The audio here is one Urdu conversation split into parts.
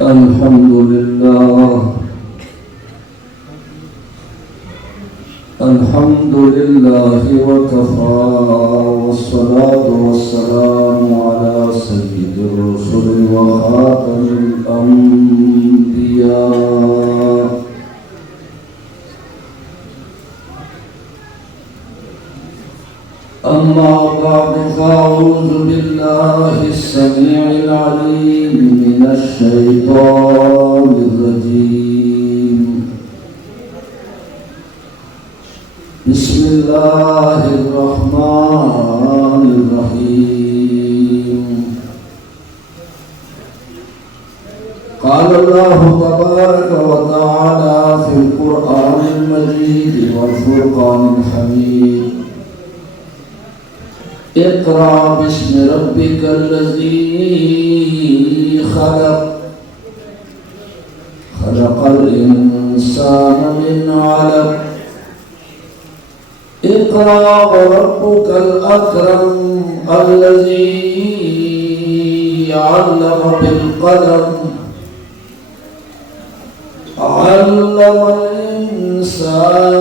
الحمد لله الحمد لله وكفى والصلاة والسلام على سيد الرسل وخاتم الأنبياء أما بعد فأعوذ بالله السميع العليم من الشيطان الرجيم بسم الله الرحمن الرحيم قال الله تبارك وتعالى في القرآن المجيد والفرقان الحميد اقرأ باسم ربك الذي خلق خلق الإنسان من علق اقرأ وربك الأكرم الذي علم بالقلم علم الإنسان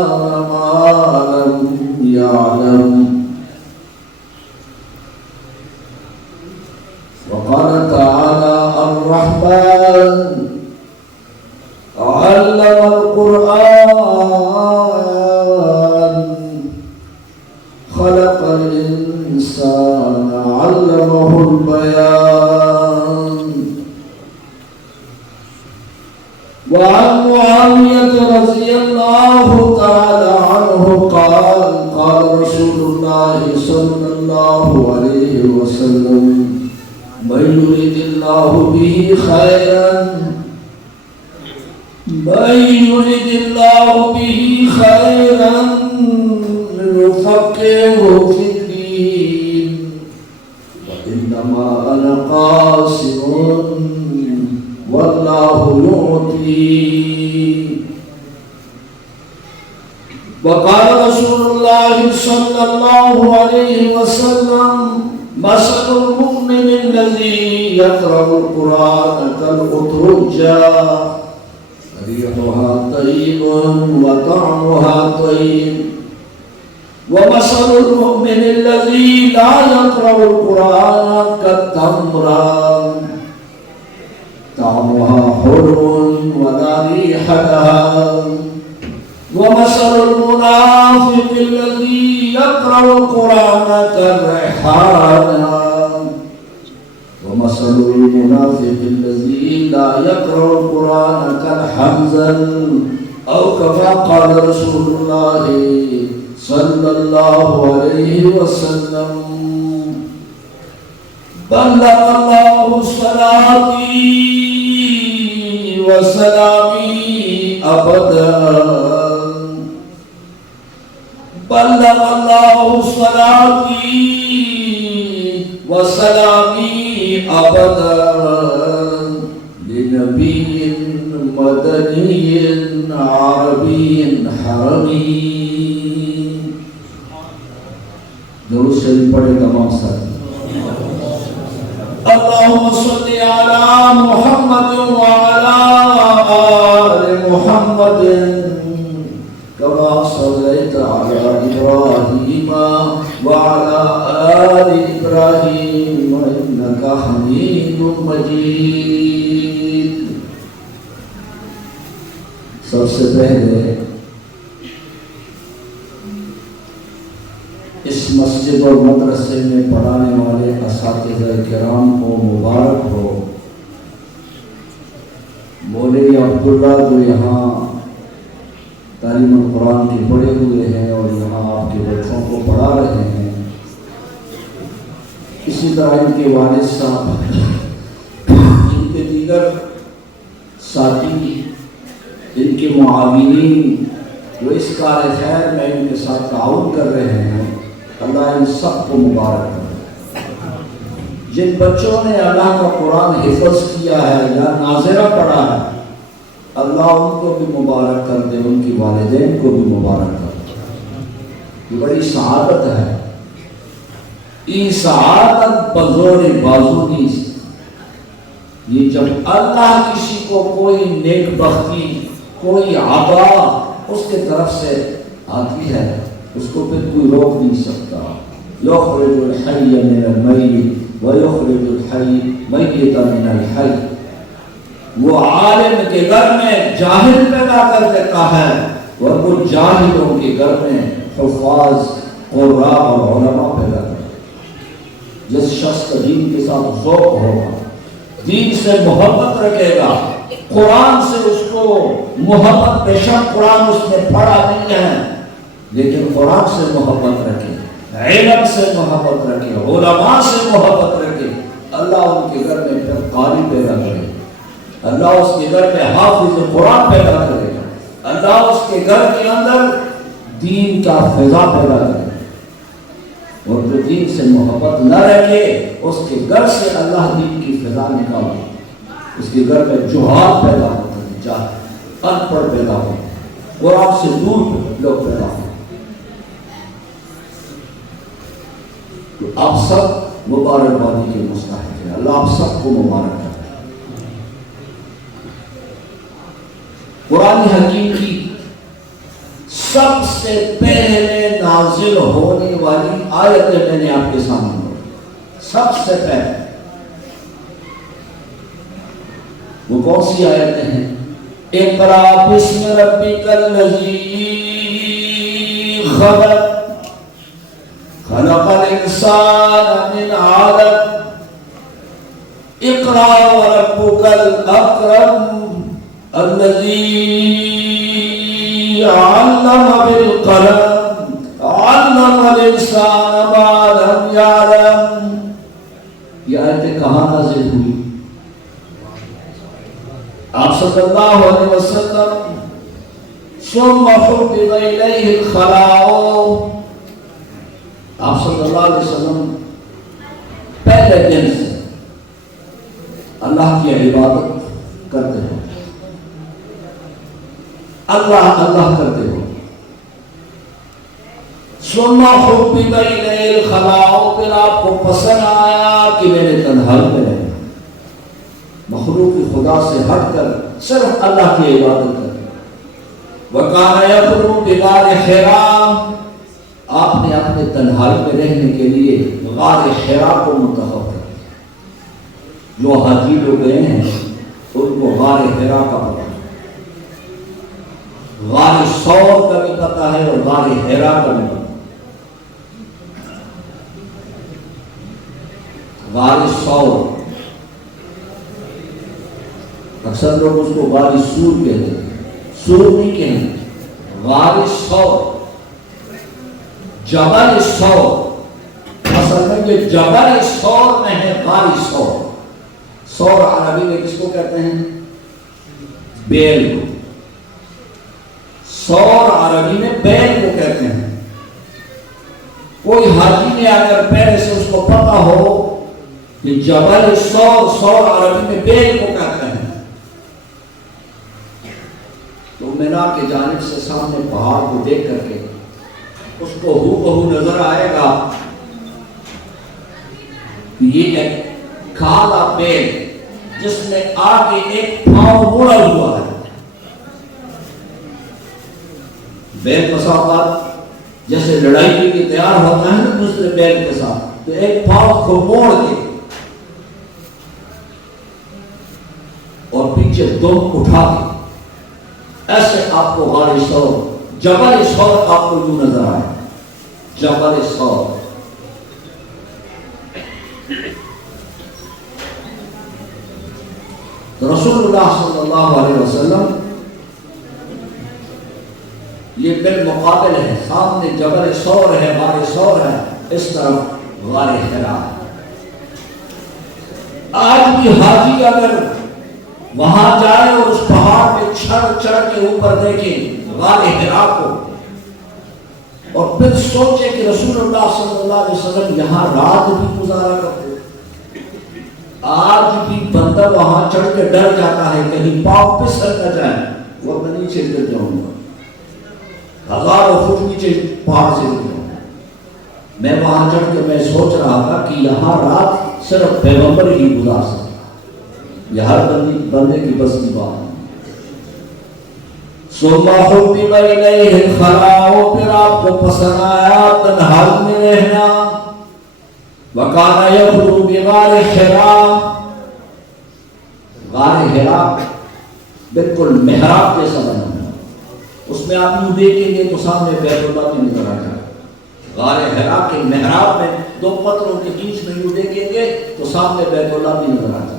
ما لم يعلم وقال تعالى الرحمن علم القرآن خلق الإنسان علمه البيان وعن معاوية رضي الله تعالى عنه قال قال رسول الله صلى الله عليه وسلم من يريد الله به خيرا يفقهه في الدين وإنما أنا قاسم والله يعطي وقال رسول الله صلى الله عليه وسلم مثل المؤمن الذي يقرأ القرآن كالأترجة ريحها طيب وطعمها طيب ومثل المؤمن الذي لا يقرأ القرآن كالتمرة طعمها حلو ولا ريح لها ومثل المنافق الذي يقرأ القرآن كالريحان ومثل المنافق الذي لا يقرأ القرآن كالحنظل أو كما قال رسول الله صلى الله عليه وسلم بلغ الله صلاتي وسلامي أبدا بلغ الله صلاتي وسلامي أبدا لنبي مدني عربي حرمي درود شریف پڑھے تمام ساتھی اللهم صل على محمد وعلى آل محمد كما صليت على إبراهيم وعلى آل إبراهيم إنك حميد مجيد سب سے پہلے اس مسجد اور مدرسے میں پڑھانے والے اساتذہ کرام کو مبارک ہو۔ مولوی عبداللہ جو یہاں تعلیم القرآن کے پڑھے ہوئے ہیں اور یہاں آپ کے بچوں کو پڑھا رہے ہیں، اسی طرح ان کے والد صاحب، ان کے دیگر ساتھی، ان کے معاونین جو اس کار خیر میں ان کے ساتھ تعاون کر رہے ہیں، اللہ ان سب کو مبارک کرے۔ جن بچوں نے اللہ کا قرآن حفظ کیا ہے یا ناظرہ پڑھا ہے، اللہ ان کو بھی مبارک کر دے، ان کی والدین کو بھی مبارک کر دے۔ یہ بڑی سعادت ہے۔ این سعادت بزور بازو نیست، یہ جب اللہ کسی کو کوئی نیک بختی، کوئی عطا اس کے طرف سے آتی ہے، اس کو پھر کوئی روک نہیں سکتا۔ یخرج الحی من المیت ویخرج الحی میتا من الحی۔ وہ عالم کے گھر میں جاہل پیدا کر دیتا ہے اور وہ جاہلوں کے گھر میں حفاظ، قراء اور علماء پیدا کرتا ہے۔ جس شخص کا دین کے ساتھ ذوق ہوگا، دین سے محبت رکھے گا، قرآن سے اس کو محبت، بے شک قرآن اس نے پڑھا نہیں ہے لیکن قرآن سے محبت رکھے، علم سے محبت رکھے، علماء سے محبت رکھے، اللہ ان کے گھر میں پھر قاری پیدا کرے، اللہ اس کے گھر میں حافظ قرآن پیدا کرے گا، اللہ اس کے گھر کے اندر دین کا فضا پیدا کرے گا۔ اور جو دین سے محبت نہ رکھے اس کے گھر سے اللہ دین کی فضا نکالے، اس کے گھر میں جہال پیدا ہوتے ہیں، جاہل، ان پڑھ پیدا ہوتے ہیں، قرآن سے دور لوگ پیدا ہوتے ہیں۔ تو آپ سب مبارکبادی کے مستحق ہیں، اللہ آپ سب کو مبارک کرے۔ قرآن حکیم کی سب سے پہلے نازل ہونے والی آیتیں میں نے آپ کے سامنے پڑھی، سب سے پہلے وہ کون سی آیتیں ہیں؟ اقرأ بسم ربک الذی خلق، خلق الانسان من علق، اقرأ وربک الاکرم الذی علم بالقلم علم الانسان ما لم يعلم۔ یہ آیتیں کہاں نازل ہوئی؟ آپ صلی اللہ علیہ وسلم ثم حبب الیہ الخلاء، آپ صلی اللہ علیہ وسلم پہلے دن سے اللہ کی عبادت کرتے ہو، اللہ اللہ کرتے ہو۔ ثم حبب الیہ الخلاء، پھر آپ کو پسند آیا کہ میرے تنہائی میں رہے، مخلوق خدا سے ہٹ کر صرف اللہ کی عبادت کریں۔ وَكَانَ يَخْرُجُ بِغَارِ حِرَا، آپ نے اپنے تنہائی میں رہنے کے لیے غار حرا کو منتخب کر دیا۔ جو حاجی لوگ گئے ہیں ان کو غار حرا کا پتہ ہے، غار ثور کا بھی پتہ ہے اور غار حرا کا بھی پتہ ہے۔ غار ثور، اکثر لوگ اس کو غار سور کہتے ہیں، سور نہیں کہتے، غار ثور، جبل ثور، اصل میں یہ جبل ثور میں ہے غار ثور۔ ثور عربی میں کس کو کہتے ہیں؟ بیل کو، ثور عربی میں بیل کو کہتے ہیں۔ کوئی حاجی نے اگر پہلے سے اس کو پتہ ہو کہ جبل ثور، ثور عربی میں بیل کو کہتے ہیں، تو مینا کے جانب سے سامنے پہاڑ کو دیکھ کر کے اس کو ہو بہو نظر آئے گا کہ یہ ایک کالا بیل جس میں آگے ایک پاؤں مڑا ہوا ہے۔ بیل کے ساتھ جیسے لڑائی کے لیے تیار ہوتا ہے نا دوسرے بیل کے ساتھ، تو ایک پاؤں کو موڑ کے اور پیچھے دم اٹھا کے ایسے آپ کو غار ثور، جبل ثور آپ کو یوں نظر آئے، جبل ثور۔ تو رسول اللہ صلی اللہ علیہ وسلم یہ بالمقابل ہے، سامنے جبل ثور ہے، غار ثور ہے، اس طرف غار حرا ہے۔ آج بھی حاجی اگر وہاں جائے اور اس پہاڑ پہ چڑھ چڑھ کے اوپر دیکھے غار حرا کو اور پھر سوچے کہ رسول اللہ صلی اللہ علیہ وسلم یہاں رات بھی گزارا کرتے، آج بھی بندہ وہاں چڑھ کے ڈر جاتا ہے کہیں پاؤں پھسل نہ جائے، وہ میں نیچے گر جاؤں گا، ہزاروں فٹ نیچے پہاڑ سے گر جاؤں گا۔ میں وہاں چڑھ کے میں سوچ رہا تھا کہ یہاں رات صرف پیغمبر ہی گزار سکتا، یہ ہر بندے کی بس کی بات ہے. ثم حبب الیہ الخلاء، پھر آپ کو پسند آیا تنہائی میں رہنا. وکان یخلو بغار حراء، غار حراء بالکل محراب جیسا بنا ہے، اس میں آپ یوں دیکھیں گے تو سامنے بیت اللہ بھی نظر آ جائے. غار حراء کے محراب میں دو پتھروں کے بیچ میں یوں دیکھیں گے تو سامنے بیت اللہ بھی نظر آ جائے.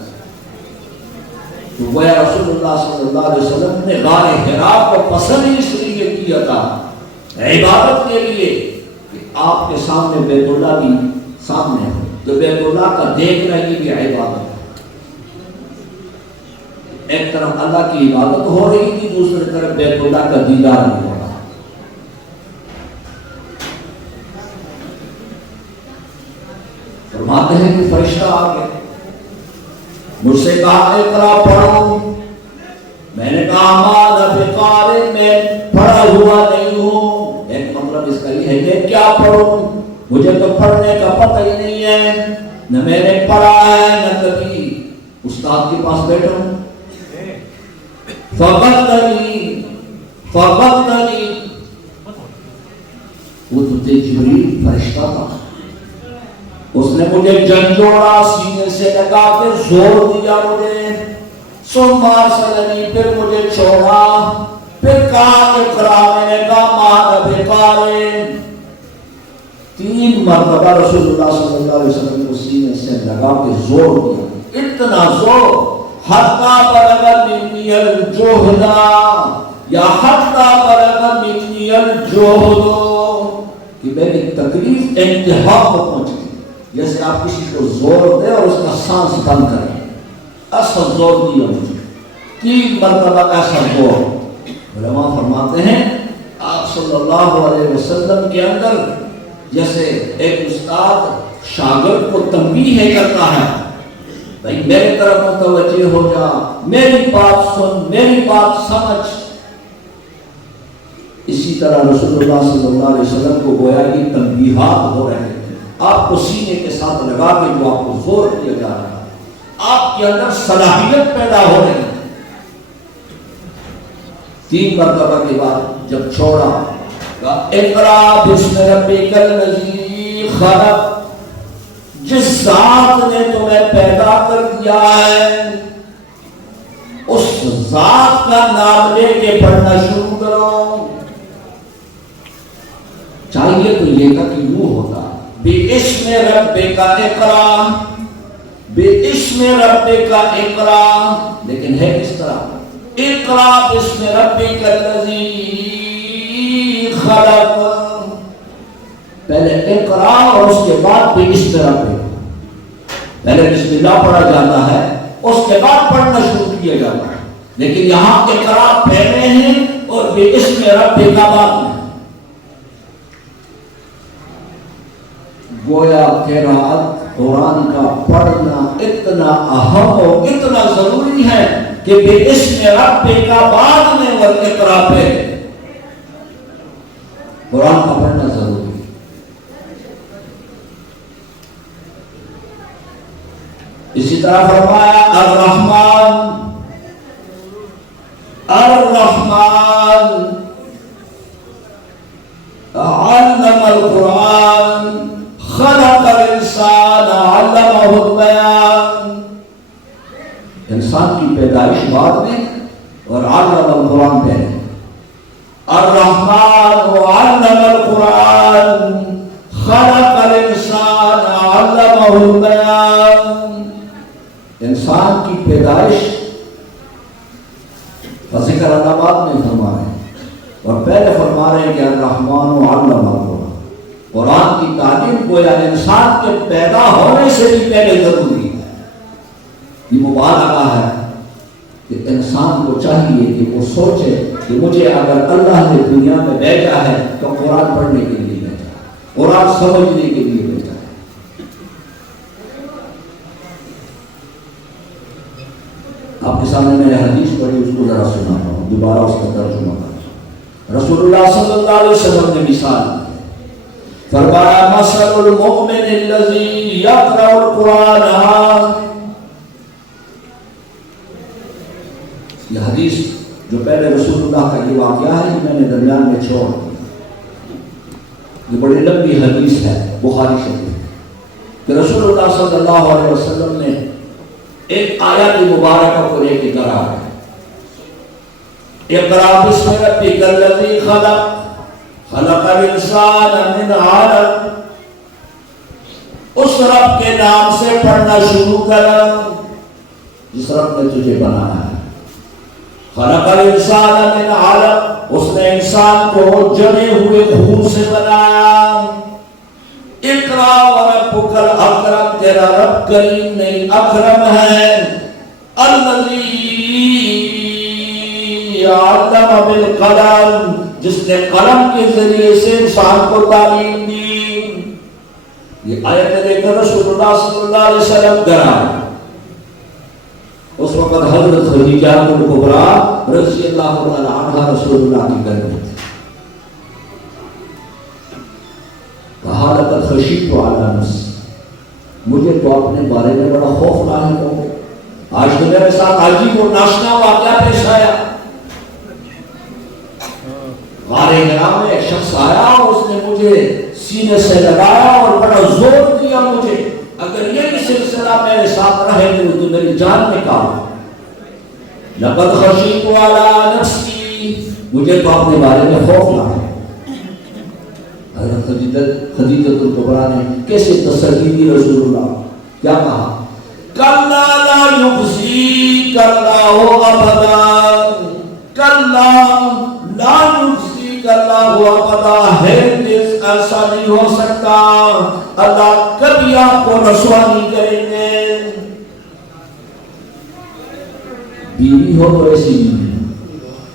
تو گویا رسول اللہ صلی اللہ علیہ وسلم نے غار حراء کو پسند اس لیے کیا تھا عبادت کے لیے کہ آپ کے سامنے بیت اللہ بھی سامنے ہے، تو بیت اللہ کا دیکھنا یہ بھی عبادت ہے. ایک طرف اللہ کی عبادت ہو رہی تھی، دوسری طرف بیت اللہ کا دیدار بھی ہو رہا. فرماتے ہیں کہ فرشتہ آ گئے، مجھ سے کہا اقرا پڑھو. میں نے کہا ماذا بقارئ، میں پڑھا ہوا نہیں ہوں. ایک مطلب اس کا یہ ہے کہ کیا پڑھوں، مجھے تو پڑھنے کا پتہ ہی نہیں ہے، نہ میں نے پڑھا ہے نہ کبھی استاد کے پاس بیٹھا ہوں. فغتنی وہ تو جبریل فرشتہ تھا، اس نے مجھے جھنجھوڑا، سینے سے لگا کے زور دیا مجھے. ثم ارسلنی، پھر مجھے چھوڑا، پھر کہا اقرا. میں نے کہا ماذا بقارئ. 3 مرتبہ رسول اللہ صلی اللہ علیہ وسلم کو سینے سے لگا کے زور دیا، اتنا زور حتی بلغ منی الجہد یا حتی بلغ منی الجہد، کہ میری تکلیف انتہا کو پہنچ گئی. جیسے آپ کسی کو زور دیں اور اس کا سانس بند کریں، ایسا زور دیا مجھے. 3 مرتبہ ایسا زور. علماء فرماتے ہیں آپ صلی اللہ علیہ وسلم کے اندر جیسے ایک استاد شاگرد کو تنبیہ کرتا ہے، بھائی میری طرف متوجہ ہو جا، میری بات سن، میری بات سمجھ. اسی طرح رسول اللہ صلی اللہ علیہ وسلم کو گویا کہ تنبیہات ہو رہے ہیں، آپ کو سینے کے ساتھ لگا کے جو آپ کو زور دیا جا رہا ہے، آپ کے اندر صلاحیت پیدا ہو رہی ہے. 3 مرتبہ کے بعد جب چھوڑا، اقرا بسم ربک الذی خلق، جس ذات نے تمہیں پیدا کر دیا ہے اس ذات کا نام لے کے پڑھنا شروع کرو. چاہیے تو یہ تھا کہ یوں ہوتا بِاسْمِ رَبِّكَ اقرا، بِاسْمِ رَبِّكَ اقرا، لیکن ہے کس طرح اقرا بِاسْمِ رَبِّكَ الَّذِي خلق. پہلے اقرا اور اس کے بعد بِاسْمِ رَبِّكَ. پہلے بسم اللہ پڑھا جاتا ہے، اس کے بعد پڑھنا شروع کیا جاتا ہے، لیکن یہاں اقرا پہلے ہیں اور بِاسْمِ رَبِّكَ بعد میں. گویا قرآن کا پڑھنا اتنا اہم اور اتنا ضروری ہے کہ بِاسْمِ رَبِّكَ بعد میں اور اقرا پہلے. قرآن کا پڑھنا ضروری ہے. اسی طرح فرمایا الرحمن، الرحمن علم القرآن خلق الانسان علمہ البیان. انسان کی پیدائش بعد میں اور علم القرآن پہلے. الرحمن علم القرآن خلق الانسان علمہ البیان. انسان کی پیدائش کا ذکر اللہ بعد میں فرما رہے ہیں اور پہلے فرما رہے ہیں کہ الرحمن علم القرآن. قرآن کی تعلیم گویا انسان کے پیدا ہونے سے بھی پہلے ضروری ہے. یہ مبالغہ ہے کہ انسان کو چاہیے کہ وہ سوچے کہ مجھے اگر اللہ نے دنیا میں بھیجا ہے تو قرآن پڑھنے کے لیے بھیجا ہے، قرآن سمجھنے کے لیے بھیجا ہے. آپ کے سامنے میں نے حدیث پڑھی، اس کو ذرا سناتا ہوں، دوبارہ اس کا ترجمہ کرتا ہوں. رسول اللہ صلی اللہ علیہ وسلم نے مثال فرمایا مثل المؤمن الذی یقرأ القرآن یہ حدیث جو پہلے رسول اللہ کا یہ واقعہ ہے یہ میں نے درمیان میں چھوڑ دیا، یہ بڑی لمبی حدیث ہے بخاری شریف کہ رسول اللہ صلی اللہ علیہ وسلم نے ایک آیت مبارکہ کو لے کے کرا ہے، اقرأ بسم ربک الذی خلق خلق الانسان من علق، اس رب کے نام سے پڑھنا شروع کر جس رب نے تجھے بنایا ہے۔ خلق الانسان من علق، اس نے انسان کو جمے ہوئے خون سے بنایا۔ اقرا وربک الاکرم، تیرا رب کریم نہیں اکرم ہے۔ الذی علم بالقلم، جس نے قلم کے ذریعے سے انسان کو تعلیم دی۔ یہ آیت لے کر رسول اللہ صلی اللہ علیہ وسلم گرا۔ اس وقت حضرت خدیجہ کبریٰ رضی اللہ تعالی عنہا رسول اللہ کی گھر میں تھی۔ کہا لقد خشیت علی نفسی، مجھے تو اپنے بارے میں بڑا خوف لاحق ہو گیا، آج تو میرے ساتھ عجیب و ناشنا واقعہ پیش آیا۔ غار حرا میں ایک شخص آیا اور اس نے مجھے سینے سے لگایا اور بڑا زور دیا مجھے، اگر یہ سلسلہ میرے ساتھ رہے تو میری جان نکال۔ لقد خشیت علی نفسی، مجھے تو اپنے بارے میں خوف لاحق۔ حضرت خدیجہ کبریٰ نے کیسے تسلی دی رسول اللہ، کیا کہا؟ کلا لا یخزیک اللہ ابدا، کلا لا یخزیک اللہ ابدا، ہرگز ایسا نہیں ہو سکتا، اللہ کبھی آپ کو رسوا نہیں کریں گے۔ بیوی ہو تو ایسی بیوی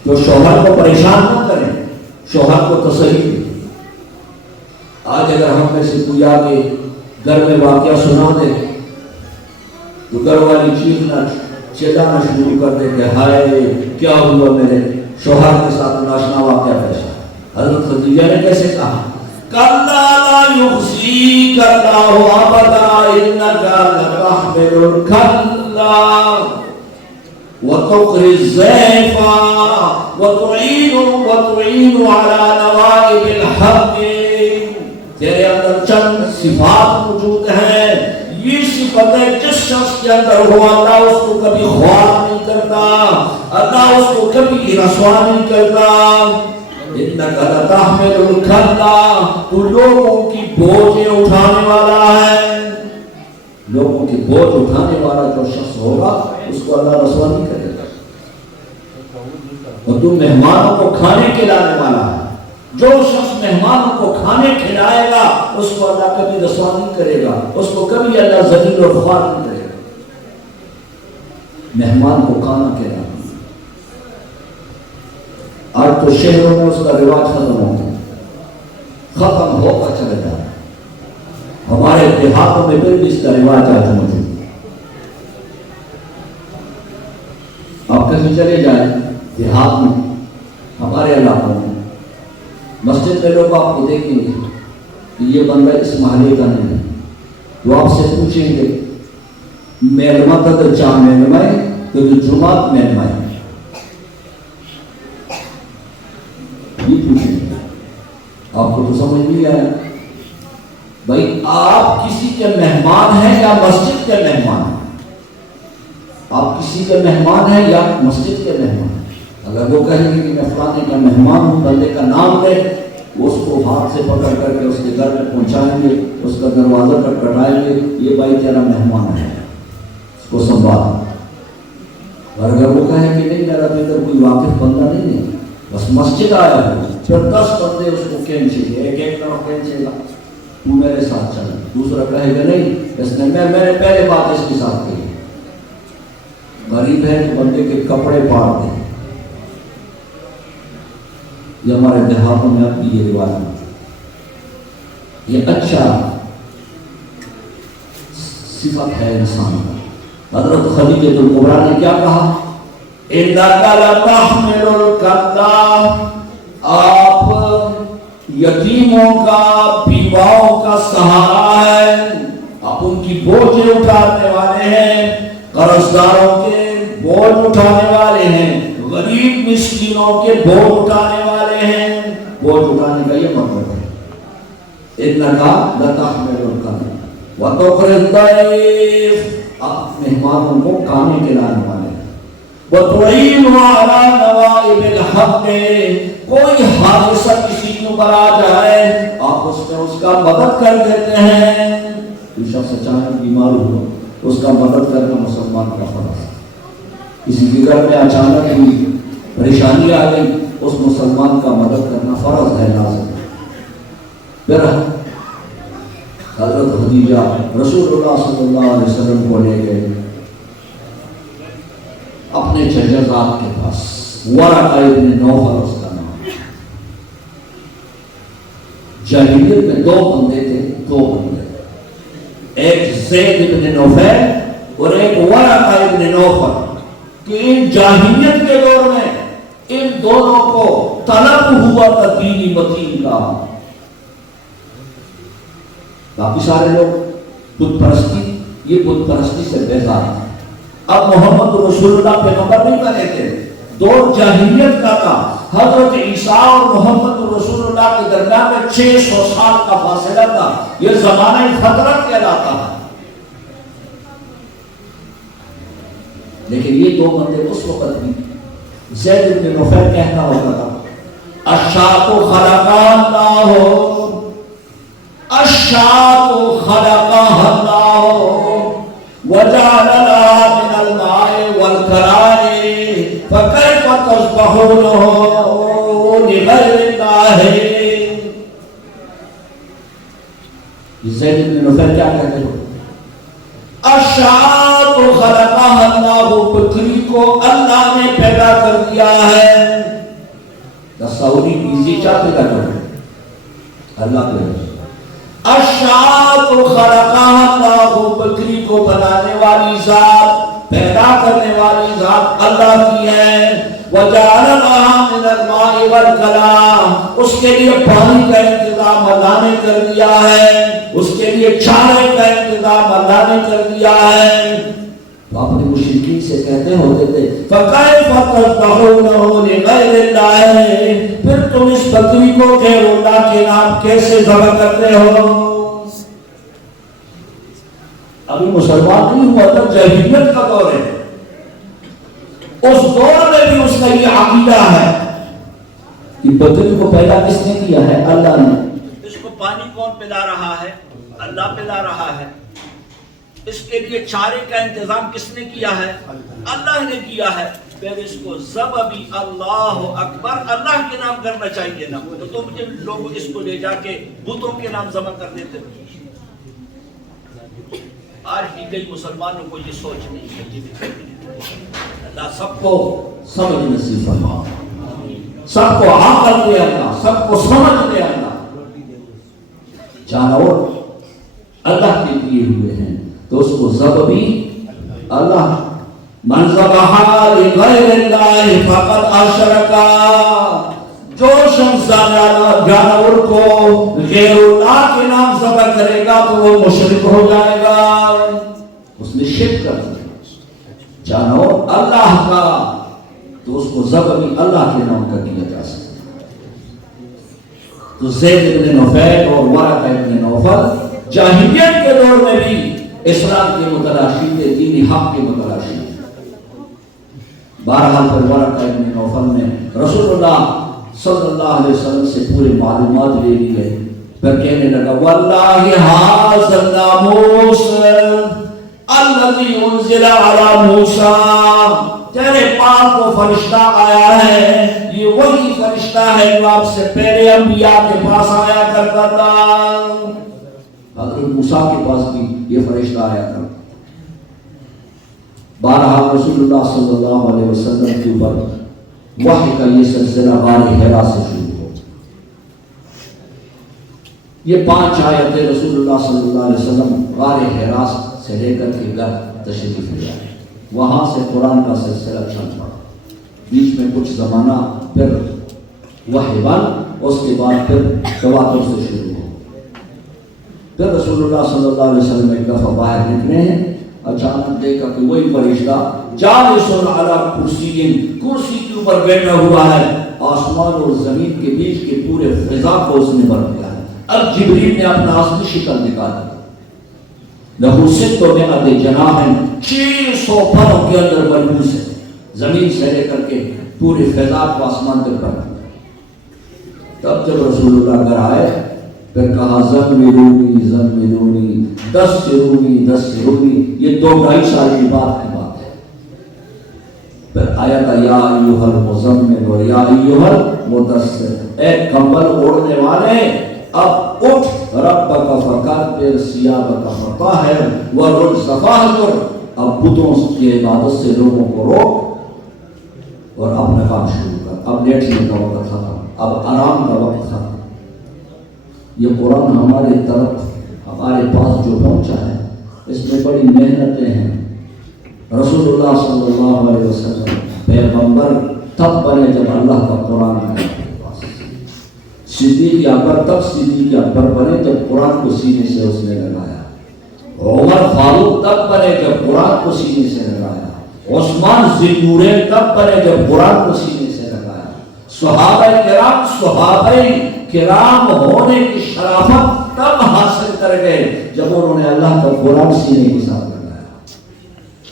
جو شوہر کو پریشان نہ کرے، شوہر کو تسلی دے۔ آج اگر ہم میں سے کوئی آگے گھر میں واقعہ سنا دے تو گھر والی چیخنا چلانا شروع کر دے کہ ہائے کیا ہوا میرے شوہر کے ساتھ ناشنا واقعہ پیش آیا۔ حضرت خدیجہ نے کیسے کہا؟ کلا لا یخزیک اللہ ابدا انک لتحمل الکلا وتقری الضیف وتعین علی نوائب الحق، تیرے اندر چند صفات موجود ہیں، یہ صفتیں جس شخص کے اندر ہو اللہ اس کو کبھی خوار نہیں کرتا، اللہ اس کو کبھی رسوا نہیں کرتا۔ انک لتحمل الکلا، تو لوگوں کی بوجھیں اٹھانے والا ہے، لوگوں کی بوجھ اٹھانے والا جو شخص ہوگا اس کو اللہ رسوا نہیں کرے گا۔ اور تو مہمانوں کو کھانے کھلانے والا ہے، جو شخص مہمانوں کو کھانے کھلائے گا اس کو اللہ کبھی رسوا نہیں کرے گا، اس کو کبھی اللہ ذلیل اور خوار نہیں کرے گا۔ مہمان کو کھانا کھلانا، آج تو شہروں میں اس کا رواج ختم ہو کر چلے جا رہا ہے، ہمارے دیہاتوں میں پھر بھی اس کا رواج آج موجود ہے۔ آپ کہیں چلے جائیں دیہات میں، ہمارے علاقوں میں مسجد میں لوگ آپ کو دیکھیں گے کہ یہ بندہ اس محلے کا نہیں ہے، وہ آپ سے پوچھیں گے میلمہ تک چاہ میلمہ ہے تو جمعات میلمہ ہے، یہ پوچھیں گے۔ آپ کو تو سمجھ نہیں آیا بھائی آپ کسی کے مہمان ہیں یا مسجد کے مہمان ہیں؟ آپ کسی کے مہمان ہیں یا مسجد کے مہمان ہیں؟ اگر وہ کہیں گے کہ میں فلانے کا مہمان ہوں، بندے کا نام لے، اس کو ہاتھ سے پکڑ کر کے اس کے گھر میں پہنچائیں گے، اس کا دروازہ کھٹکھٹائیں گے، یہ بھائی تیرا مہمان ہے، اس کو سنبھال۔ اور اگر وہ کہیں کہ نہیں میرا ادھر کوئی واقف بندہ نہیں ہے، بس مسجد آیا ہے، پھر 10 بندے اس کو کھینچیں گے، ایک ایک طرف کھینچے گا، تو میرے ساتھ چل۔ دوسرا کہے گا نہیں اس نے میں نے پہلے بات اس کے ساتھ کہی، غریب ہے تو بندے کے کپڑے پاڑ دیں۔ یہ ہمارے دیہاتوں میں اب بھی یہ رواج ہے، یہ اچھا صفت ہے انسان کا۔ حضرت خدیجہ کبریٰ نے کیا کہا؟ انک لتحمل الکلا، آپ یتیموں کا بیواؤں کا سہارا ہے، آپ ان کی بوجھیں اٹھانے والے ہیں، قرض داروں کے بوجھ اٹھانے والے ہیں، غریب مسکینوں کے بوجھ اٹھانے والے ہیں. بوجھ اٹھانے کا یہ مطلب ہے اِنَّكَ لَتَحْمِلُ الْكَلَّ وَتُقْرِضُ الضَّيْفَ. آپ مہمانوں کو کھانے کھلانے والے ہیں. وَتُعِينُ عَلَى نَوَائِبِ الْحَقِّ. کوئی حادثہ کسی کے اوپر آ جائے آپ اس میں اس کا مدد کر دیتے ہیں. کوئی شخص اچانک بیمار ہوا اس کا مدد کرنا مسلمان کا فرض ہے. کسی کے گھر میں اچانک ہی پریشانی آ گئی اس مسلمان کا مدد کرنا فرض ہے، لازم. پھر حضرت خدیجہ رسول اللہ صلی اللہ علیہ وسلم کو لے گئے اپنے چچا زاد کے پاس. ورقہ ابن نوفل اس کا نام. جاہلیت میں دو بندے تھے، دو بندے، ایک زید ابن نوفل اور ایک ورقہ ابن نوفل. کہ ان جاہلیت کے دور میں ان دونوں کو طلب ہوا تھا دینی متین کا. باقی سارے لوگ بت پرستی، یہ بت پرستی سے بیزار تھے. اب محمد رسول اللہ پیغمبر نہیں بنے تھے، دور جاہلیت کا تھا. حضرت عیسیٰ اور محمد رسول اللہ کے درمیان میں 600 سال کا فاصلہ تھا. یہ زمانہ فترت کہلاتا ہے. لیکن یہ دو بندے اس وقت بھی زید بن نوفل کہتا ہوتا تھا الشاۃ خلقها اللہ، الشاۃ خلقها اللہ وجعل لها من الماء والكراء فكيف تذبحونه لغير اللہ. زید بن نوفل کیا کہتے ہیں؟ الشاۃ خلقها اللہ، بکری کو اللہ نے پیدا کر دیا ہے. تصوری بیزی چاہ پیدا کر دیا اللہ کے. الشاۃ خلقها اللہ، بکری کو بنانے والی ذات، پیدا کرنے والی ذات اللہ کی ہے. وجعل لها من الماء والكلاء، اس کے لیے پانی کا انتظام اللہ نے کر دیا ہے، اس کے لیے چارے کا انتظام اللہ نے کر دیا ہے. تو اپنے مشرکین سے کہتے ہوتے تھے فَكَيْفَ تَذْبَحُونَهُ لِغَيْرِ اللَّهِ، پھر تم اس بکری کو غیر اللہ کے نام کیسے ذبح کرتے ہو؟ ابھی مسلمان نہیں ہوا تھا، جاہلیت کا دور ہے. اس دور میں بھی اس کا یہ عقیدہ ہے کہ بکری کو پیدا کس نے کیا ہے؟ اللہ نے. اس کو پانی کون پلا رہا ہے؟ اللہ پلا رہا ہے. اس کے لیے چارے کا انتظام کس نے کیا ہے؟ اللہ نے کیا ہے. پھر اس کو ذبح بھی اللہ اکبر اللہ کے نام کرنا چاہیے نا. تو تم جن لوگ اس کو لے جا کے بتوں کے نام ذبح کر دیتے ہو. آج بھی کئی مسلمانوں کو یہ سوچ نہیں ہے. اللہ سب کو سمجھ نصیب فرما، سب کو عقل دے اللہ، سب کو سمجھ دے اللہ. جانور اللہ کے دیے ہوئے ہیں تو اس کو ذبح بھی اللہ. من ذبح لغیر اللہ فقد اشرک، جو شخص جانور کو غیر اللہ کے نام ذبح کرے گا تو وہ مشرک ہو جائے گا، اس نے شرک کر دیا. جانور اللہ کا تو اس کو ذبح بھی اللہ کے نام کا کیا جا سکتا ہے. تو زید بن نوفل اور ورقہ ابن نوفل جاہلیت کے دور میں بھی اسلام کے متلاشی تھے، دینی حق کے متلاشی تھے. بہرحال پر ورقہ ابن نوفل نے رسول اللہ صلی اللہ علیہ وسلم سے پورے معلومات لے لی ہے. پھر کہنے لگا واللہ ھذا الناموس الذی انزل علی موسیٰ، تیرے پاس وہ فرشتہ آیا ہے، یہ وہی فرشتہ ہے جو آپ سے پہلے انبیاء کے پاس آیا کرتا تھا. حضرت موسیٰ کے پاس بھی یہ فرشتہ آیا تھا. بہرحال رسول اللہ صلی اللہ علیہ وسلم کے اوپر وحی کا یہ سلسلہ غار حرا سے شروع ہو. یہ 5 آیتیں رسول اللہ صلی اللہ علیہ وسلم غار حرا سے لے کر کے گھر تشریف لے آئے. وہاں سے قرآن کا سلسلہ چل پڑا. بیچ میں کچھ زمانہ پھر وحی بند، اس کے بعد پھر تواتر سے شروع ہو. پھر رسول اللہ صلی اللہ علیہ وسلم ایک دفعہ باہر نکلے ہیں، اچانک دیکھا کہ وہی فرشتہ جالس علی کرسی، کرسی کے اوپر بیٹھا ہوا ہے، آسمان اور زمین کے بیچ کے پورے فضا کو اس نے بھر دیا ہے۔ اب جبریل نے اپنا اصلی شکل نکالا، لہو ست مئۃ جناح، 600 پروں کے اندر ملبوس ہے، زمین سے لے کر کے پورے فضا کو آسمان تک بھر دیا۔ تب جب رسول اللہ گھر آئے پھر کہا زملونی زملونی، دثرونی دثرونی، یہ 2-2.5 سال کی بات ہے۔ پھر آیا تھا یا ایھا المزمل اور یا ایھا المدثر، اے کمبل اوڑھنے والے اب اٹھ، ربک فکبر، ثیابک فطہر والرجز فاہجر، اب بتوں کی عبادت سے لوگوں کو روک اور اپنا کام شروع کر۔ اب لیٹنے کا وقت تھا، اب آرام کا وقت تھا۔ یہ قرآن ہمارے طرف، ہمارے پاس جو پہنچا ہے اس میں بڑی محنتیں ہیں۔ رسول اللہ صلی اللہ علیہ وسلم پیغمبر تب بنے جب اللہ کا قرآن آیا آپ کے پاس، صدیق اکبر تب صدیق اکبر بنے جب قرآن کو سینے سے اس نے لگایا، عمر فاروق تب بنے جب قرآن کو سینے سے لگایا، عثمان ذی النورین تب بنے جب قرآن کو سینے سے لگایا، صحابہ کرام ہونے کی شرافت تب حاصل کر گئے جب انہوں نے اللہ کا قرآن سینے کے ساتھ لگایا۔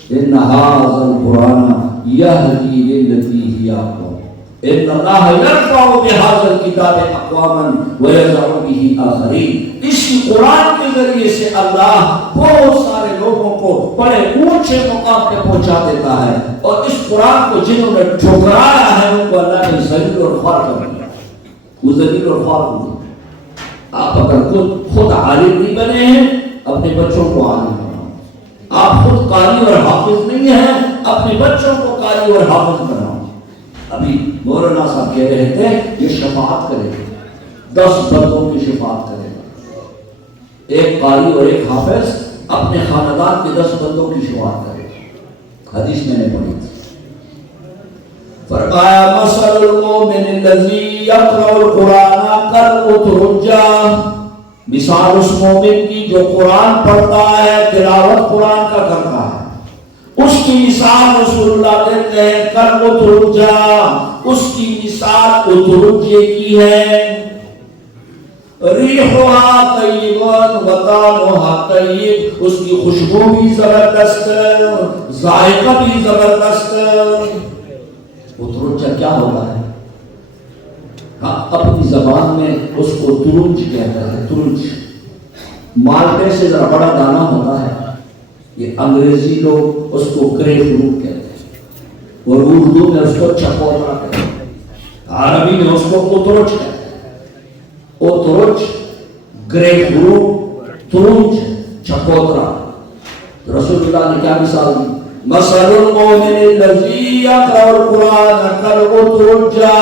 ان ھذا القرآن یہدی للتی ہی اقوم، ان اللہ یرفع بھذا الکتاب اقواما ویضع بہ آخرین، اسی قرآن کے ذریعے سے اللہ بہت سارے لوگوں کو بڑے اونچے مقام پہ پہنچا دیتا ہے، اور اس قرآن کو جنہوں نے ٹھکرایا ہے ان کو اللہ نے ذلیل اور خوار کر دیا۔ وہ ذلیل اور خوار ہوئے۔ آپ اگر خود عالم نہیں بنے ہیں اپنے بچوں کو عالم بناؤ، آپ خود قاری اور حافظ نہیں ہیں اپنے بچوں کو قاری اور حافظ بناؤ۔ ابھی مولانا صاحب کہہ رہے تھے یہ شفاعت کرے گا، 10 بندوں کی شفاعت کرے گا، ایک قاری اور ایک حافظ اپنے خاندان کے 10 بندوں کی شفاعت کرے گا۔ حدیث میں نے پڑھی تھی، فرمایا مثل المؤمن الذی یقرأ القرآن کالاترجہ، مثال اس مومن کی جو قرآن پڑھتا ہے، تلاوت قرآن کا کرتا ہے، اس کی مثال رسول اللہ دیتے ہیں کالاترجہ، اس کی مثال اترجے کی ہے، ریحها طیب وطعمها طیب، اس کی خوشبو بھی زبردست، ذائقہ بھی زبردست۔ اترجہ کیا ہوتا ہے؟ ہاں اپنی زبان میں اس کو ترنج کہتا ہے، ترنج مالٹے سے ذرا بڑا دانا ہوتا ہے، یہ انگریزی لوگ اس کو گریپ فروٹ کہتے ہیں، اور اردو میں اس کو چکوترا کہتے ہیں، عربی میں اس کو اترج کہتے ہیں۔ اترج، گریپ فروٹ، ترنج، چکوترا۔ رسول اللہ نے کیا مثال دی؟ مثل المؤمن الذی یقرأ القرآن کالاترجہ،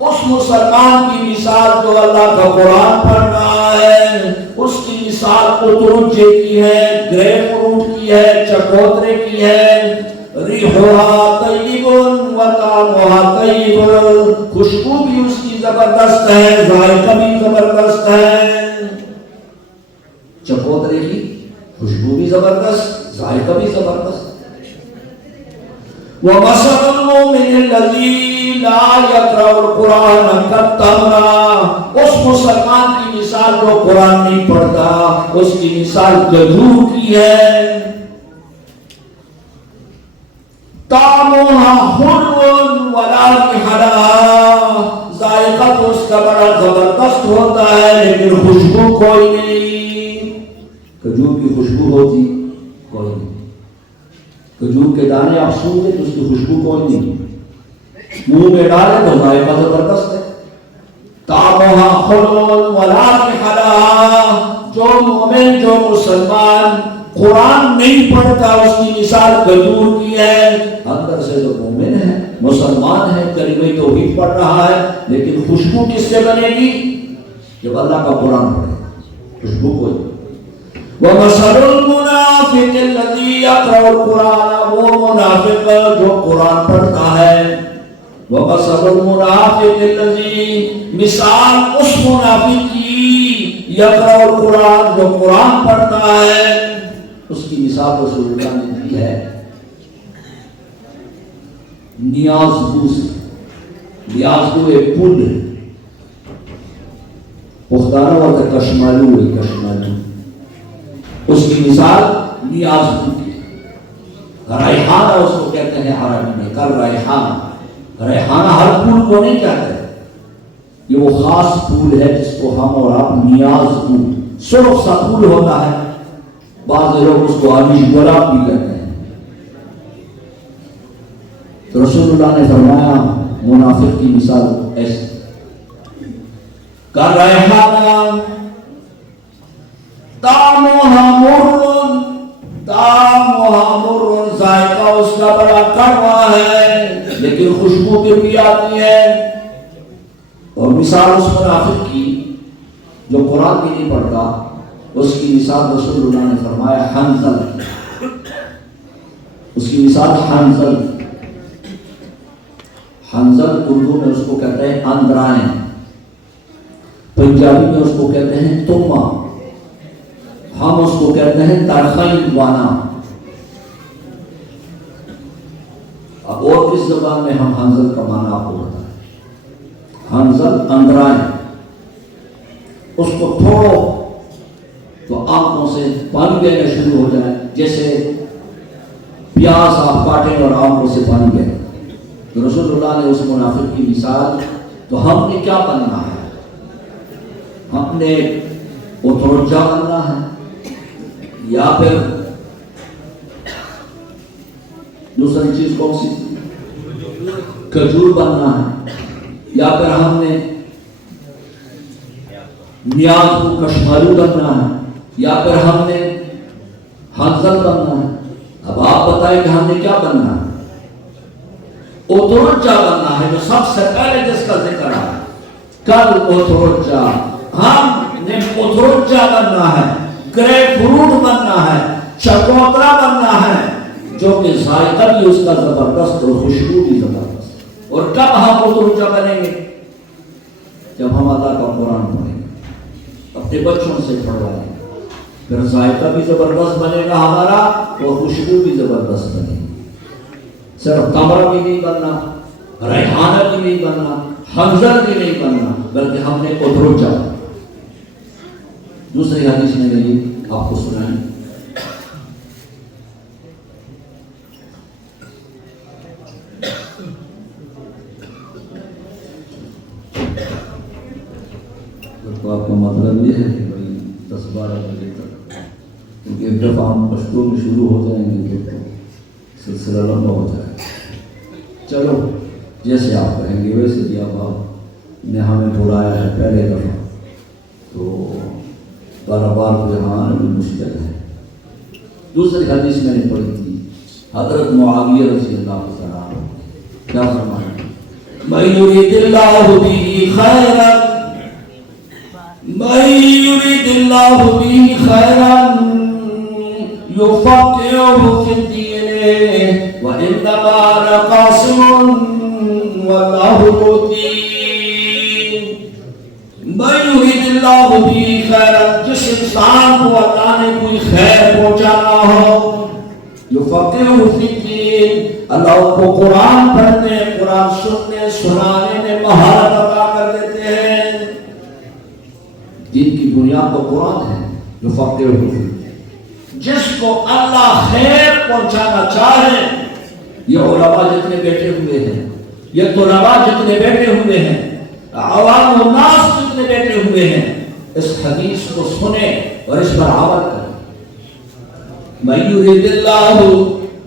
اس مسلمان کی مثال جو اللہ کا قرآن پڑھ رہا ہے اس کی مثال اترجے کی ہے، گریپ فروٹ کی ہے، چکوترے کی ہے، ریحها طیب وطعمها طیب، خوشبو بھی اس کی زبردست ہے، ذائقہ بھی زبردست ہے۔ چکوترے کی خوشبو بھی زبردست، ذائقہ بھی زبردست۔ وَمَثَلُ الْمُؤْمِنِ الَّذِي لَا يَقْرَأُ الْقُرْآنَ كَالتَّمْرِ، اس مسلمان کی مثال جو قرآن نہیں پڑھتا اس کی مثال کھجور کی ہے، طَعْمُهَا حُلْوٌ وَلَا رِيحَ لَهَا، ذائقہ تو اس کا بڑا زبردست ہوتا ہے لیکن خوشبو کوئی نہیں۔ کھجور کی خوشبو ہوتی کوئی نہیں، کھجور کے دانے آپ سونگے تو اس کی خوشبو کوئی نہیں، منہ میں ڈالے تو ذائقہ زبردست ہے۔ طعمها حلو ولا ريح لها، جو مومن جو مسلمان قرآن نہیں پڑھتا اس کی مثال کھجور کی ہے، اندر سے تو مومن ہے، مسلمان ہے، کلمہ توحید پڑھ رہا ہے، لیکن خوشبو کس سے بنے گی؟ جب اللہ کا قرآن پڑھے، خوشبو کوئی نہیں۔ وَمَثَلُ الْمُنَافِقِ الَّذِي يَقْرَأُ الْقُرْآنَ، وہ منافق جو قرآن پڑھتا ہے، وَمَثَلُ الْمُنَافِقِ الَّذِي، مثال اس منافق کی، يَقْرَأُ الْقُرْآنَ جو قرآن پڑھتا ہے، اس کی مثال رسول اللہ نے دی ہے نیازگو سے. نیازگو ایک پل ہے. پختانہ ہوتا ہے کشمالو ہے. کشمالو اس کی مثال نیازگو کی. ریحانہ اس کو کہتے ہیں عربی میں. کل ریحانہ. ریحانہ ہر پھول کو نہیں کہتے. یہ وہ خاص پھول ہے جس کو ہم اور آپ نیازگو سرخ سا پھول ہوتا ہے. بعض لوگ اس کو آمیش گلاب بھی کہتے ہیں. تو رسول اللہ نے فرمایا منافق کی مثال ایسی کر ریحانہ طعمها مر. طعمها مر ذائقہ اس کا بڑا کڑوا ہے لیکن خوشبو بھی آتی ہے. اور مثال اس منافق کی جو قرآن بھی نہیں پڑھتا اس کی مثال رسول اللہ نے فرمایا حنظل. اس کی مثال حنظل. حنظل اردو میں اس کو کہتے ہیں اندرائن. پنجابی میں اس کو کہتے ہیں تما. ہم اس کو کہتے ہیں ترخین وانا. اب اور کس زبان میں ہم حنظل کا معنی آپ کو بتائیں. حنظل اندرائن. اس کو تھوڑو تو آنکھوں سے پانی بہنا شروع ہو جائے. جیسے پیاز آپ کاٹیں اور آنکھوں سے پانی بہے. تو رسول اللہ نے اس منافق کی مثال. تو ہم نے کیا بننا ہے؟ ہم نے اترجا بننا ہے یا پھر دوسری چیز کون سی کھجور بننا ہے یا پھر ہم نے نیاز کو کشمالو بننا ہے یا پھر ہم نے حنظل بننا ہے. اب آپ بتائیں کہ ہم نے کیا بننا ہے؟ اترجا بننا ہے جو سب سے پہلے جس کا ذکر ہے. کل اترجا. ہم نے اترجا بننا ہے. گریپ فروٹ بننا ہے. چکوترا بننا ہے جو کہ ذائقہ بھی اس کا زبردست اور خوشبو بھی زبردست. اور کب ہم اترجا بنیں گے؟ جب ہم اللہ کا قرآن پڑھیں گے, اپنے بچوں سے پڑھوائیں گے, پھر ذائقہ بھی زبردست بنے گا ہمارا اور خوشبو بھی زبردست بنے گی. صرف تمرہ بھی نہیں بننا, ریحانہ بھی نہیں بننا, حنظل بھی نہیں بننا, بلکہ ہم نے اترجا. دوسری حدیث میں میری آپ کو سنائیں. تو آپ کا مطلب یہ ہے کہ بھائی 10-12 بجے تک, کیونکہ ایک دفعہ ہم پشتو میں شروع ہو جائیں گے تو سلسلہ لمبا ہو جائے گا. چلو جیسے آپ کہیں گے ویسے بھی. اب آپ نے ہمیں بلایا ہے پہلے دفعہ تو بار بار کو یہاں آنا بھی مشکل ہے. دوسری حدیث میں نے پڑھی تھی. حضرت معاویہ رضی اللہ عنہ کیا فرمایا؟ من یرید اللہ بہ خیرا من یرید اللہ بہ خیرا یفقہہ فی الدین وانما انا قاسم واللہ مؤتی. من یرید اللہ بہ خیرا, جس انسان کو اللہ نے کوئی خیر پہنچانا ہو, یفقہہ فی الدین, اللہ کو قرآن پڑھنے, قرآن سننے, سنانے میں مہارت عطا کر دیتے ہیں. دین کی بنیاد تو قرآن ہے. یفقہہ فی الدین, جس کو اللہ خیر پہنچانا چاہے. یہ علماء جتنے بیٹھے ہوئے ہیں, یہ طلباء جتنے بیٹھے ہوئے ہیں, عوام الناس جتنے بیٹھے ہوئے ہیں, اس حدیث کو سنیں اور اس پر عمل کریں. من یرید اللہ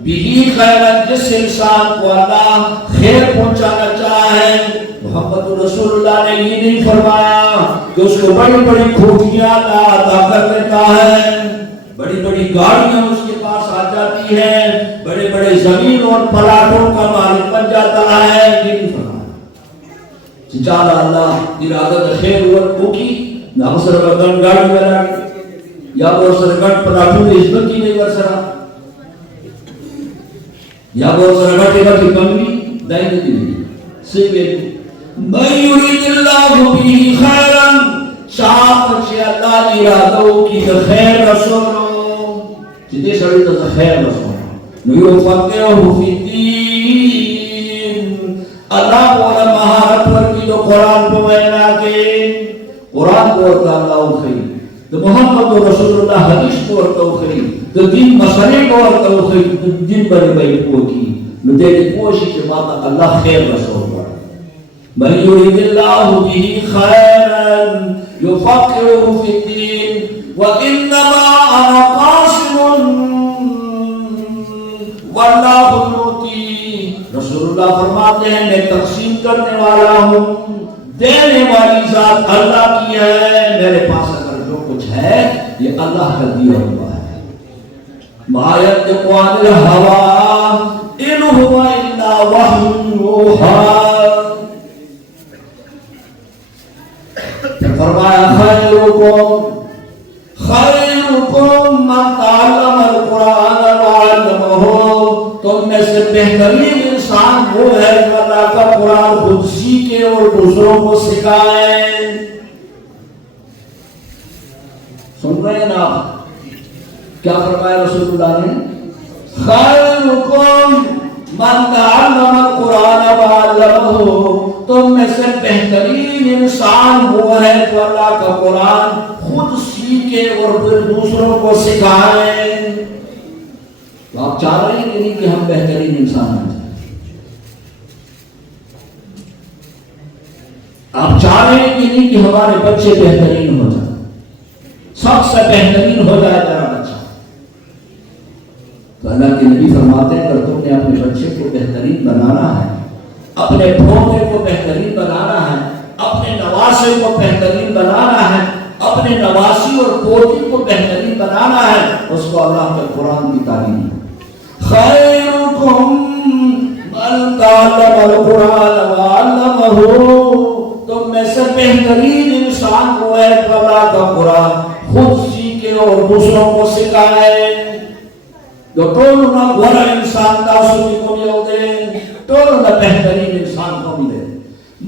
بہ خیرا, جس انسان کو اللہ خیر پہنچانا چاہے. محمد رسول اللہ نے یہ نہیں فرمایا کہ اس کو بڑی بڑی کھوٹیاں عطا کر دیتا ہے, بڑی بڑی گاڑیاں اس کے پاس آ جاتی ہیں, بڑے بڑے زمین اور پلاٹوں کا مالک بن جاتا ہے. یہ نہیں فرمایا. جعل اللہ ارادت خیر و کی نہ سرگن گاڑی بنا یا وہ سرگن پلاٹوں میں عزت کی نہیں ورسرا یا وہ سرگن کے بعد کمی دائیں گے سیوے. من یرید اللہ بہ خیرا, چاہت سے اللہ ارادو کی خیر رسولو جتے سڑی تو خیر رسولو. یفقہہ فی الدین, اللہ کو مہارت ورکی تو قرآن کو وینا کے قرآن کو ورکا اللہ خی تو محمد رسول اللہ حدیث کو ورکا خی تو دین مسئلے کو ورکا خی تو دین بڑی بڑی کو کی نو دیکھ کوشی کے بعد اللہ خیر رسول پر من یرید اللہ به خیرا یفقهه فی الدین وانما انا قاسم واللہ المعطی رسول اللہ فرماتے ہیں میں تقسیم کرنے والا ہوں دینے والی ذات اللہ کی ہے میرے پاس اگر جو کچھ ہے یہ اللہ کا دیا ہوا ہے ما ينطق عن الهوى ان هو الا وحی یوحی فرمایا خیرکم من تعلم القرآن وعلمہ تم میں سے بہترین انسان وہ ہے جو اللہ کا قرآن خود سیکھے اور دوسروں کو سکھائے سن رہے ہیں نا کیا فرمایا رسول اللہ نے خیرکم من تعلم القرآن وعلمہ تم میں سے بہترین انسان وہ ہے جو اللہ کا قرآن خود سیکھے اور پھر دوسروں کو سکھائے تو آپ چاہ رہے ہیں کہ نہیں کہ ہم بہترین انسان ہیں آپ چاہ رہے ہیں کہ نہیں کہ ہمارے بچے بہترین ہو جائیں سب سے بہترین ہو جائے تیرا بچہ تو اللہ کے نبی فرماتے ہیں اگر تم نے اپنے بچے کو بہترین بنانا ہے اپنے پھوپے کو بہترین بنانا ہے اپنے نواسے کو بہترین بنانا ہے اپنے نواسی اور پوتی کو بہترین بنانا ہے اس کو اللہ کے قرآن کی تعلیم خیرکم من تعلم القرآن وعلمہ تم میں سے بہترین انسان وہ ہے جو اللہ کا قرآن خود سیکھے اور دوسروں کو سکھائے جو ٹولنا بڑا انسان کا سنی کو مل دے ٹولنا بہترین انسان کو ملے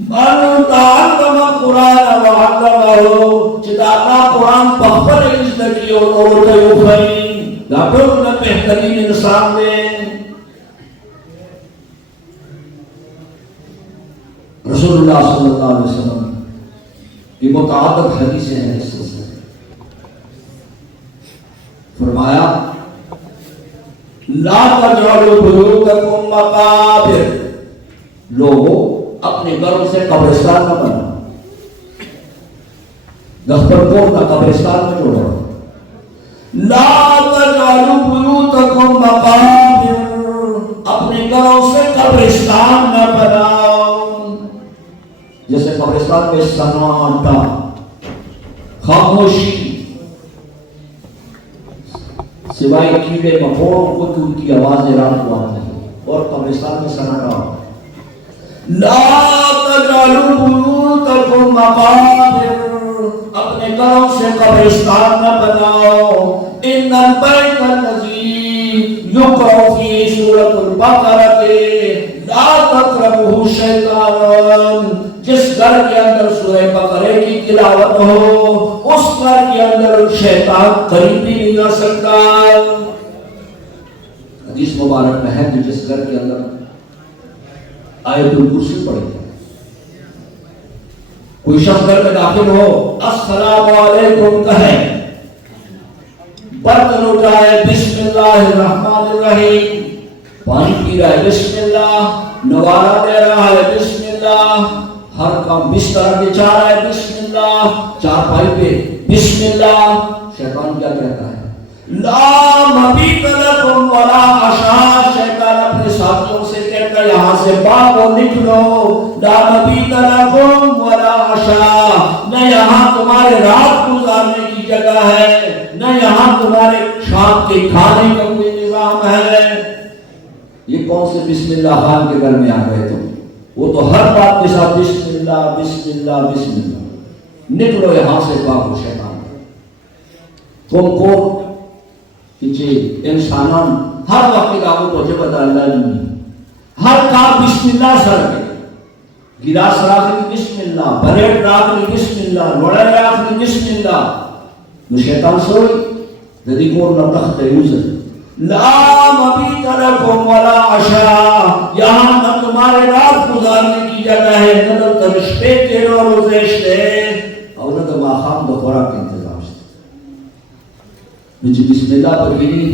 من تعلم القرآن وعلمہ چدا اللہ قرآن پخبر ازدگی اور نور یوخین دا ٹولنا بہترین انسان دے رسول اللہ صلی اللہ علیہ وسلم کی متعدد حدیثیں ہیں اس سے فرمایا لا تجعلوا بیوتکم مقابر لوگوں اپنے گھروں سے قبرستان نہ بنا دفتر کو نہ قبرستان میں جوڑا لا تجعلوا بیوتکم مقابر اپنے گھروں سے قبرستان نہ بناؤ جیسے قبرستان میں سناٹا خاموشی سوائے کیڑے مکوڑوں کو تو ان کی آوازیں رات کو آتی ہیں اور قبرستان میں سناٹا لا تجعلوا بیوتکم مقابر اپنے گھروں سے قبرستان نہ بناؤ ان البیت الذی یقرأ فیہ سورۃ البقرہ لا تقربہ شیطان جس گھر کے اندر سورہ بقرہ کی تلاوت ہو اس گھر کے اندر شیطان قریب بھی نہیں آ سکتا حدیث مبارک میں ہے کہ جس گھر کے اندر آیت الکرسی پڑھی جائے کوئی شخص گھر میں داخل ہو السلام علیکم کہے برتن اٹھائے بسم اللہ الرحمن الرحیم پانی پی رہا ہے بسم اللہ نوارا دے رہا ہے بسم اللہ ہر کام بستر بچھا رہا ہے بسم اللہ چارپائی پہ بسم اللہ شیطان کیا کہتا ہے لا مبیت لکم ولا عشاء شیطان اپنے ساتھیوں سے کہتا ہے یہاں سے باغو نکلو لا مبیت لکم ولا عشاء نہ یہاں تمہارے رات گزارنے کی جگہ ہے نہ یہاں تمہارے شام کے کھانے کا کوئی نظام ہے یہ کون سے بسم اللہ خان کے گھر میں آ گئے تم وہ تو ہر بات کے ساتھ بسم اللہ بسم اللہ بسم اللہ نکلو یہاں سے باغو شیطان تم کو کہ انسانان ہر وقت آگو تو جب اللہ نہیں ہر کام بسم اللہ سر کے گلاس راکھنی بسم اللہ بریڈ راکھنی بسم اللہ لڑائی راکھنی بسم اللہ نو شیطان سوئی ددی کو نہ تخت یوزر لا مبیت لکم ولا عشاء، یہاں نہ تمہارے رات گزارنے کی جگہ ہے، نہ ترشتے تیرو روزشتے اور نہ تو ماخام دو خوراک کے انتظام سے. مجھے بسم اللہ پکیلی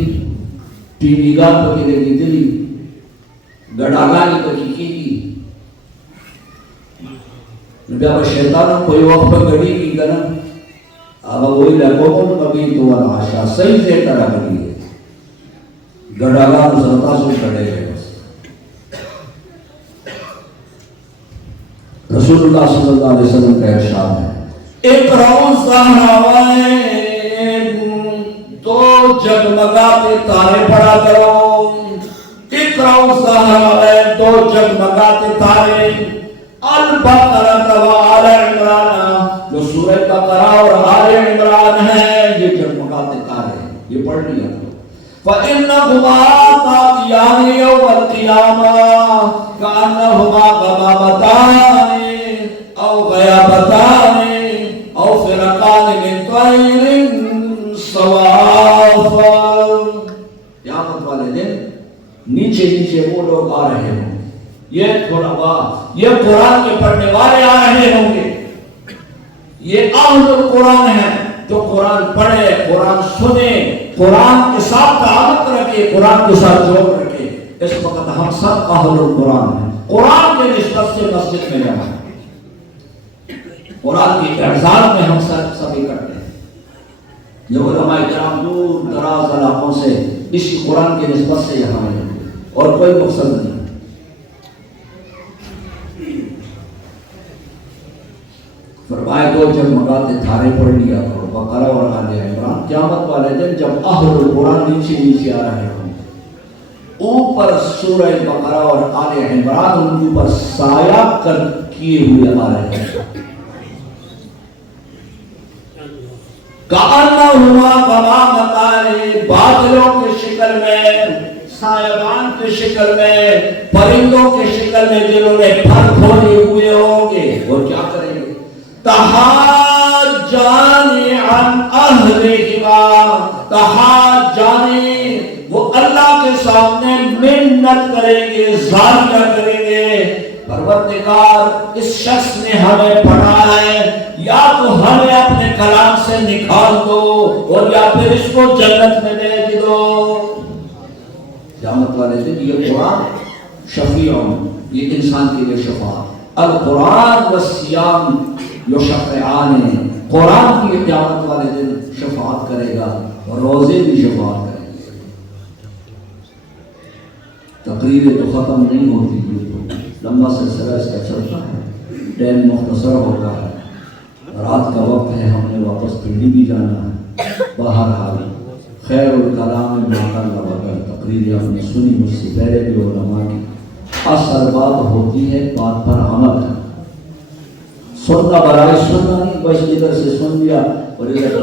ٹینیگان پکیلے کی دلی گڑاگانی پکی کی نبیہ شیطانوں کوئی وقت پر گڑی کی گنا اب وہی لکوم مبیت ولا عشاء صحیح سے کرا گئی ہے گڑاگان سلطہ سن کڑے گئے. رسول اللہ صلی اللہ علیہ وسلم کا ارشاد ہے اقرأوا الزہراوین، دو جگمگاتے تارے پڑھا کرو. اقرأوا الزہراوین، دو جگمگاتے تارے. البقرہ و آل عمران، جو سورہ بقرہ اور آل عمران ہے یہ جگمگاتے تارے ہیں، یہ پڑھ لیا کرو. فَإِنَّهُمَا تَأْتِيَانِ يَوْمَ الْقِيَامَةِ كَأَنَّهُمَا غَمَامَتَانِ أَوْ غَيَابَتَانِ أَوْ فِرَقَانِ مِنْ طَيْرٍ صَوَافٍ. قیامت والے دن نیچے نیچے وہ لوگ آ رہے ہوں گے، یہ قرآن کے پڑھنے والے آ رہے ہوں گے، یہ اہل القرآن ہے جو قرآن پڑھے، قرآن سنے، قرآن کے ساتھ تعلق رکھے، قرآن کے ساتھ جوڑ رکھے. اس وقت ہم سب اہل القرآن ہیں. قرآن کے نسبت سے مسجد میں جانا ہے، قرآن کی اعزاز میں ہم سب اکٹھے ہیں. جو علماء کرام دور دراز علاقوں سے اسی قرآن کی نسبت سے یہاں ہیں اور کوئی مقصد نہیں. فرمائے دو جگمگاتے تارے پڑھ لیا کرو بقرہ اور آل عمران. قیامت والے دن جب اہل القرآن نیچے نیچے آ رہے ہوں اوپر سورہ بقرہ اور آل عمران ان کے اوپر سایہ کر کیے ہوئے آ رہے ہیں. کأنہما غمامتان، بادلوں کی شکل میں، سایبان کی شکل میں، پرندوں کی شکل میں جنہوں نے پھر کھولے ہوئے ہوں گے. وہ کیا کریں گے؟ تحاجان عن اہلہما، تحاجان، وہ اللہ کے سامنے منت کریں گے، زاریہ کریں گے. پروردگار اس شخص نے ہمیں پڑھا ہے، یا تو ہمیں اپنے کلام سے نکال دو اور یا پھر اس کو جنت میں دے دو. قیامت والے دن یہ قرآن شفیع، یہ انسان کے لیے شفاعت. القرآن والصیام یشفعان، قرآن کی قیامت والے دن شفاعت کرے گا اور روزے بھی شفاعت کریں گے. تقریر تو ختم نہیں ہوتی، لمبا سلسلہ اس کا چلتا ہے، ٹائم مختصر ہوتا ہے، رات کا وقت ہے، ہم نے واپس پنڈی بھی جانا ہے. بہرحال خیر الکلام ما قل وکثر، تقریر آپ نے سنی مجھ سے پہلے بھی علماء کی. اصل بات ہوتی ہے بات پر عمل کرنا. سننا برائے سننا نہیں، بس ادھر سے سن لیا اور ادھر